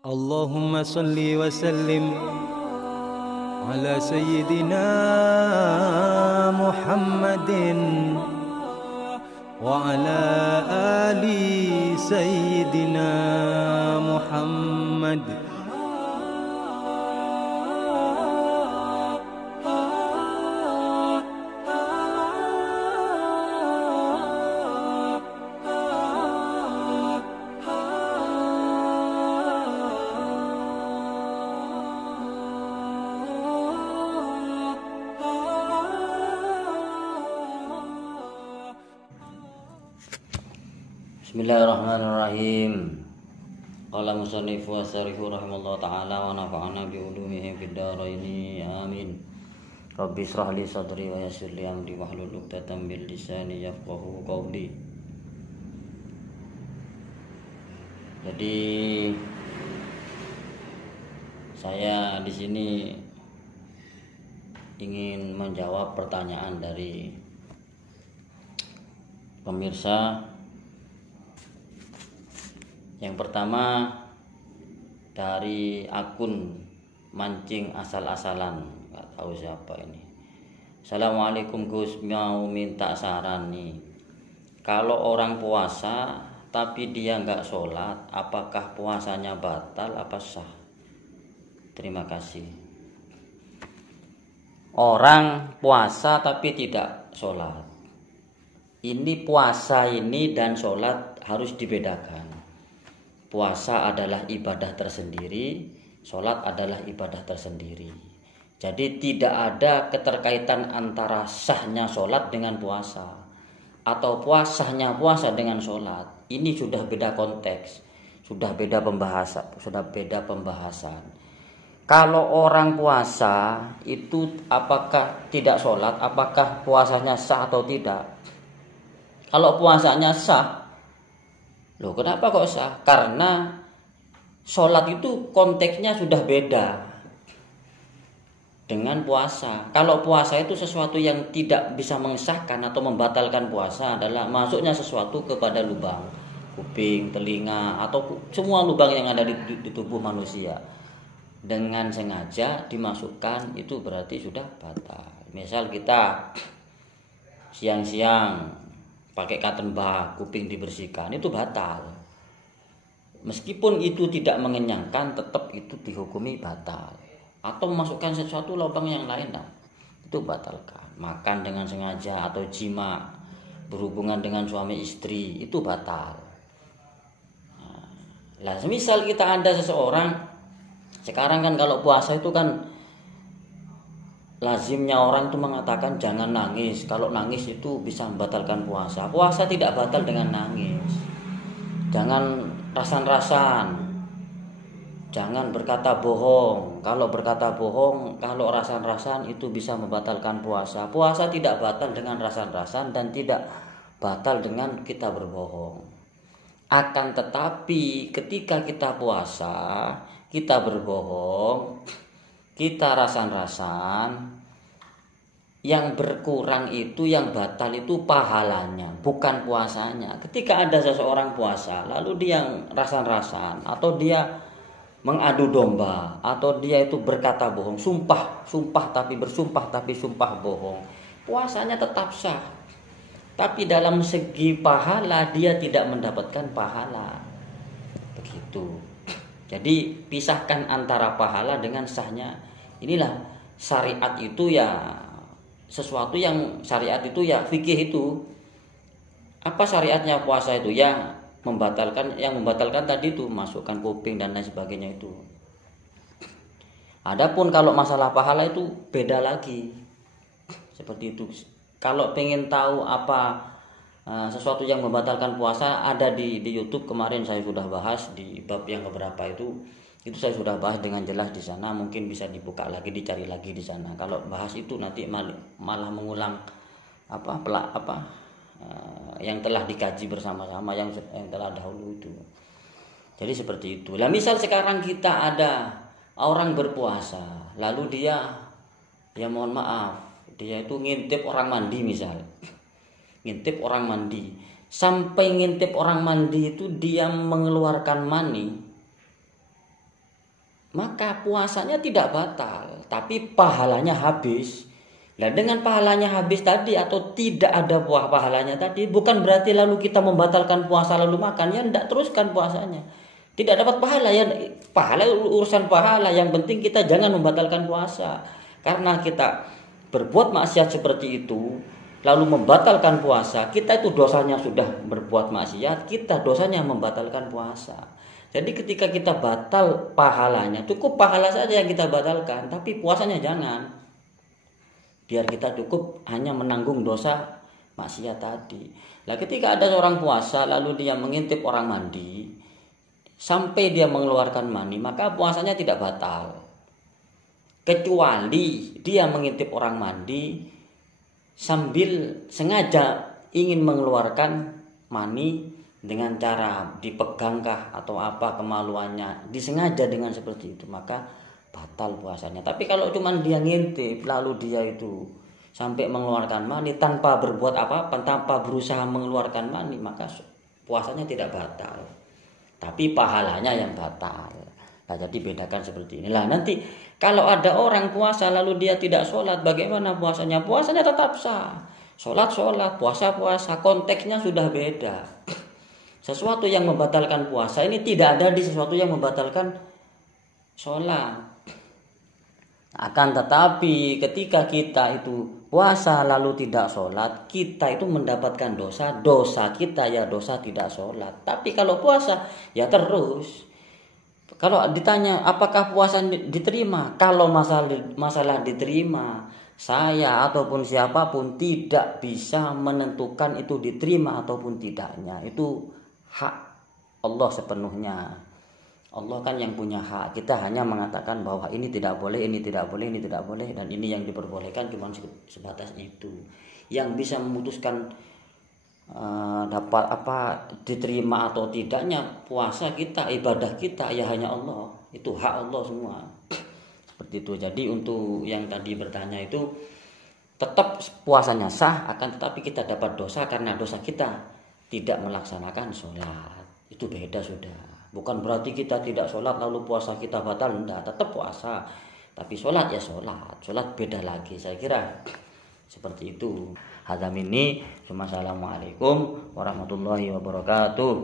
اللهم صل وسلم على سيدنا محمد وعلى آل سيدنا محمد. Bismillahirrahmanirrahim. Qala musannifu wa sarifu rahimallahu ta'ala wa nafa'ana bi ulumihim fid dharaini amin. Rabbi israh li sadri wa yassir li amri wahlul 'uqdatam min lisani yafqahu qawli. Jadi saya di sini ingin menjawab pertanyaan dari pemirsa. Yang pertama dari akun mancing asal-asalan, nggak tahu siapa ini. Assalamualaikum Gus, mau minta saran nih. Kalau orang puasa tapi dia nggak sholat, apakah puasanya batal apa sah? Terima kasih. Orang puasa tapi tidak sholat. Ini puasa ini dan sholat harus dibedakan. Puasa adalah ibadah tersendiri, sholat adalah ibadah tersendiri. Jadi tidak ada keterkaitan antara sahnya sholat dengan puasa, atau sahnya puasa dengan sholat. Ini sudah beda konteks, sudah beda pembahasan. Kalau orang puasa itu apakah tidak sholat, apakah puasanya sah atau tidak? Kalau puasanya sah, loh, kenapa kok sah? Karena sholat itu konteksnya sudah beda dengan puasa. Kalau puasa itu sesuatu yang tidak bisa mengesahkan atau membatalkan puasa adalah masuknya sesuatu kepada lubang kuping, telinga, atau semua lubang yang ada di tubuh manusia. Dengan sengaja dimasukkan itu berarti sudah batal. Misal kita siang-siang pakai cotton bud, kuping dibersihkan, itu batal. Meskipun itu tidak mengenyangkan, tetap itu dihukumi batal. Atau memasukkan sesuatu lubang yang lain, nah, itu batalkan. Makan dengan sengaja atau jima, berhubungan dengan suami istri, itu batal. Nah, semisal kita ada seseorang, sekarang kan kalau puasa itu kan lazimnya orang itu mengatakan jangan nangis. Kalau nangis itu bisa membatalkan puasa. Puasa tidak batal dengan nangis. Jangan rasan-rasan. Jangan berkata bohong. Kalau berkata bohong, kalau rasan-rasan itu bisa membatalkan puasa. Puasa tidak batal dengan rasan-rasan dan tidak batal dengan kita berbohong. Akan tetapi ketika kita puasa, kita berbohong, kita rasan-rasan, yang berkurang itu, yang batal itu pahalanya, bukan puasanya. Ketika ada seseorang puasa lalu dia rasan-rasan, atau dia mengadu domba, atau dia itu berkata bohong, sumpah tapi sumpah bohong, puasanya tetap sah, tapi dalam segi pahala dia tidak mendapatkan pahala. Begitu. Jadi pisahkan antara pahala dengan sahnya. Inilah syariat itu, ya sesuatu yang syariat itu ya fikih itu. Apa syariatnya puasa itu? Ya membatalkan tadi itu, masukkan kuping dan lain sebagainya itu. Adapun kalau masalah pahala itu beda lagi. Seperti itu. Kalau pengen tahu apa sesuatu yang membatalkan puasa, ada di YouTube. Kemarin saya sudah bahas di bab yang keberapa itu saya sudah bahas dengan jelas di sana. Mungkin bisa dibuka lagi, dicari lagi di sana. Kalau bahas itu nanti malah mengulang yang telah dikaji bersama-sama, yang telah dahulu itu. Jadi seperti itu. Lah misal sekarang kita ada orang berpuasa, lalu dia, ya mohon maaf, dia itu ngintip orang mandi misal. Ngintip orang mandi. Sampai ngintip orang mandi itu dia mengeluarkan mani, maka puasanya tidak batal, tapi pahalanya habis. Nah, dengan pahalanya habis tadi atau tidak ada buah pahalanya tadi, bukan berarti lalu kita membatalkan puasa lalu makan, ya tidak, teruskan puasanya. Tidak dapat pahala, ya pahala urusan pahala, yang penting kita jangan membatalkan puasa. Karena kita berbuat maksiat seperti itu lalu membatalkan puasa, kita itu dosanya sudah berbuat maksiat, kita dosanya membatalkan puasa. Jadi ketika kita batal pahalanya, cukup pahala saja yang kita batalkan, tapi puasanya jangan. Biar kita cukup hanya menanggung dosa maksiat tadi. Nah, ketika ada seorang puasa lalu dia mengintip orang mandi sampai dia mengeluarkan mani, maka puasanya tidak batal. Kecuali dia mengintip orang mandi sambil sengaja ingin mengeluarkan mani dengan cara dipegangkah atau apa kemaluannya, disengaja dengan seperti itu, maka batal puasanya. Tapi kalau cuman dia ngintip lalu dia itu sampai mengeluarkan mani tanpa berbuat apa-apa, tanpa berusaha mengeluarkan mani, maka puasanya tidak batal, tapi pahalanya yang batal. Nah, jadi bedakan seperti inilah. Nanti kalau ada orang puasa lalu dia tidak sholat, bagaimana puasanya? Puasanya tetap sah. Sholat, puasa, konteksnya sudah beda. Sesuatu yang membatalkan puasa ini tidak ada di sesuatu yang membatalkan sholat. Akan tetapi ketika kita itu puasa lalu tidak sholat, kita itu mendapatkan dosa. Dosa kita ya dosa tidak sholat. Tapi kalau puasa ya terus. Kalau ditanya apakah puasa diterima, kalau masalah diterima, saya ataupun siapapun tidak bisa menentukan itu diterima ataupun tidaknya. Itu hak Allah sepenuhnya. Allah kan yang punya hak. Kita hanya mengatakan bahwa ini tidak boleh, ini tidak boleh, ini tidak boleh, dan ini yang diperbolehkan cuma sebatas itu. Yang bisa memutuskan dapat apa diterima atau tidaknya puasa kita, ibadah kita, ya hanya Allah. Itu hak Allah semua. Seperti itu. Jadi untuk yang tadi bertanya itu tetap puasanya sah, akan tetapi kita dapat dosa karena dosa kita tidak melaksanakan sholat. Itu beda sudah. Bukan berarti kita tidak sholat lalu puasa kita batal, enggak, tetap puasa. Tapi sholat ya sholat beda lagi. Saya kira seperti itu. Hadam ini. Assalamualaikum warahmatullahi wabarakatuh.